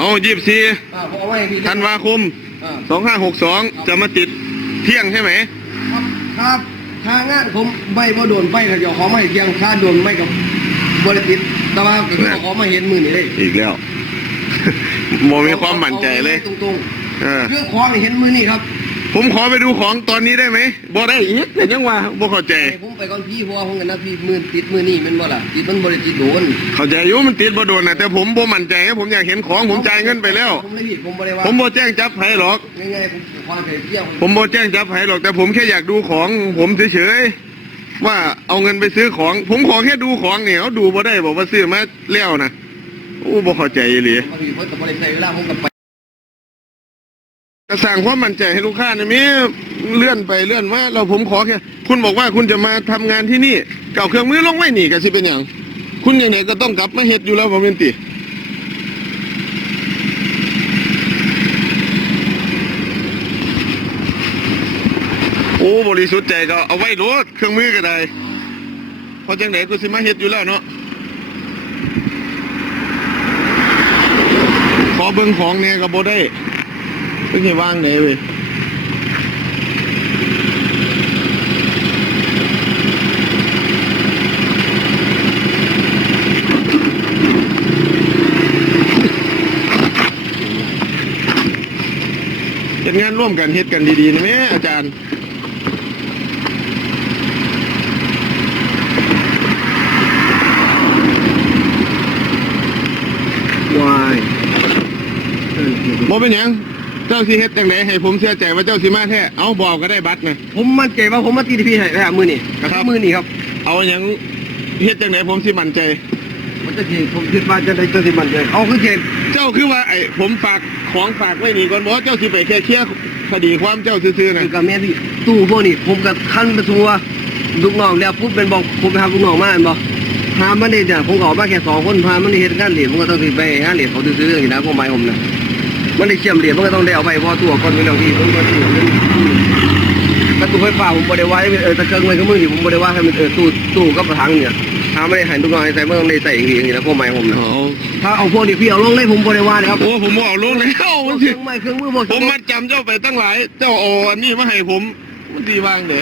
เอายี่สิบสี่อ่าผมเอาไว้ให้พี่ธันวาคมอ่าสองห้าหกสองจะมาติดเที่ยงใช่ไหม ครับครับทางงานผมไม่บ่โดนไปกับเจ้าของไม่เที่ยงค่าโดนไม่กับบริษัทแต่ว่าก็คือเจ้าของมาเห็นมือนี่เลยอีกแล้วโมมีความมั่นใจเลย ตรงเออ ๆเรื่องของนี่เห็นมือนี่ครับ ผมขอไปดูของตอนนี้ได้ไหมบ่ได้อีกแต่ยังว่าบ่เข้าใจให้ผมไปก่อนพี่เพราะว่าผมกันนะพี่มือติดมือนี่แมันบ่ล่ะติดมันบริษัทโดนเข้าใจอยู่มันติดบ่โดนนะแต่ผมบ่มั่นใจไงผมอยากเห็นของผมจ่ายเงินไปแล้ว ผมเลยพี่ผมบ่ได้ว่าผมบ่แจ้งจับไผหรอกง่ายๆผมความเสียเที่ยวผมบ่แจ้งจับไผหรอกแต่ผมแค่อยากดูของผมเฉยๆว่าเอาเงินไปซื้อของ ผมขอแค่ดูของเนี่ยเขาดูบ่ได้บอกว่าซื้อมาแล้วนะโอ้บ่เข้าใจอีหลีผมก็พี่เพิ่นก็บ่ได้ใช้เวลาผมก็ไป จะสั่งความมั่นใจให้ลูกค้าเนี่ยมีเลื่อนไปเลื่อนมาเราผมขอแค่คุณบอกว่าคุณจะมาทำงานที่นี่เก่าเครื่องมือลงไว้หนีกันสิเป็นอย่างคุณอย่างไหนก็ต้องกลับมาเฮ็ดอยู่แล้วผมเป็นติโอ้บริสุทธิ์ใจก็เอาไว้รถเครื่องมือก็ได้เพอจังไหนกูสิมาเฮ็ดอยู่แล้วเนาะขอเบิ่งของเนี่ยก็บ่ได้ ไม่ใช่ว่างไหนเว้ยเฮ็ดงานร่วมกันเฮ็ดกันดีๆนะแม่อาจารย์วายบ่เป็นหยัง เจ้าสิเฮ็ดจังไดให้ผมเชื่อใจว่าเจ้าสิมาแท้เอาบอกก็ได้บัตรนะ ผมมั่นใจว่าผมมาตีพี่ให้แล้วมือนี่ครับ มือนี่ครับเอาหยังเฮ็ดจังไดผมสิมั่นใจ มันจะทีผมคิดว่าจะได้จะสิมันใจเอาคือเกณฑ์เจ้าคือว่าไอ้ผมฝากของฝากไว้นี่ก่อนบ่เจ้าสิไปแค่เคลียร์คดีความเจ้าซื่อๆคืนะอกับแม่พี่ตู้พวกนี้ผมกับขั้นไปทัวลูกน้องแล้วปุ๊บเป็นบอกผมไปหาลูกน้องมาอันบอกพามันได้เนี่ยผมก็ออกมาแค่สองคนพามันได้เห็นงานเหรียญผมก็ต้องสิไปหาเหรียญเขาซื้อๆอย่างนี้นะพวกไม้ผมนะ มันได้เชื่อมเหรียญมันก็ต้องได้เอาไปพราะตัวก่อนเป็นเรื่องที่ผมก็ตู้นึงกระตู้ไฟฟ้าผมบริวารเออตะเกียงไว้ก็มือนี่ผมบริวารให้มันเออตู้ตู้กับกระถางเนี่ยถ้าไม่ได้หันลูกน้องให้ใส่เมันต้องได้ใส่อย่างนี้นะพวกไม้ผมนะถ้าเอาพวกนี้พี่เอาลงเลยผมบริวารนะครับโอ้ผมเอาลงแล้วเคมันรื่องไม้เครื่องมือพวกผมมัดจำเจ้าไปตั้งหลาย เจ้าอาอันนี้มาให้ผมมันดีว่างเด้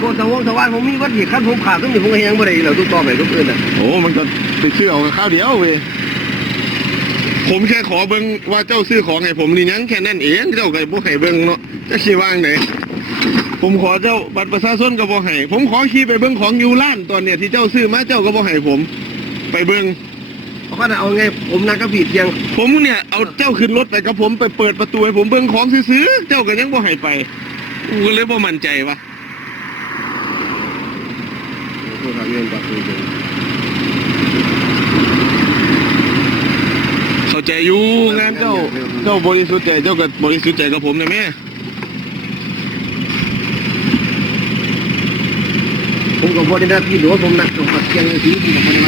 พวกสวงสวานผมมีวัดเหตุขั้นผมขาดต้องอยู่ผมก็ยังบ่ได้แล้วทุกต่อไปทุกอื่นน่ะโอ้มันก็ไปซื้อเอาข้าวเดียวเว้ย ผมแค่ขอเบิ่งว่าเจ้าซื้อของให้ผมนี่ยังแค่นั้นเองเจ้าก็บ่ให้เบิ่งเนาะจะสิว่างไหนผมขอเจ้าบัตรประชาชนก็บ่ให้ผมขอขี่ไปเบิ่งของอยู่ร้านตอนเนี้ยที่เจ้าซื้อมาเจ้าก็บ่ให้ผม ไปเบิ่งเพราะว่าเอาไงผมนักกระผิดยัง ผมเนี่ยเอาเจ้าขึ้นรถไปกับผมไปเปิดประตูให้ผมเบิ่งของซื้อๆเจ้าก็ยังบ่ให้ไปกูก็เลยบ่มั่นใจว่ะโทษทางเงินกับคือเาใจอยู่งานเจ้าเจ้าบริสุทธิ์ใจเจ้าก็บริสุทธิ์ใจกับผมนะแม่ผมก็บ่ได้หน้าที่หรือว่าผมนักกับเกียงที่ผมก็บ่ได้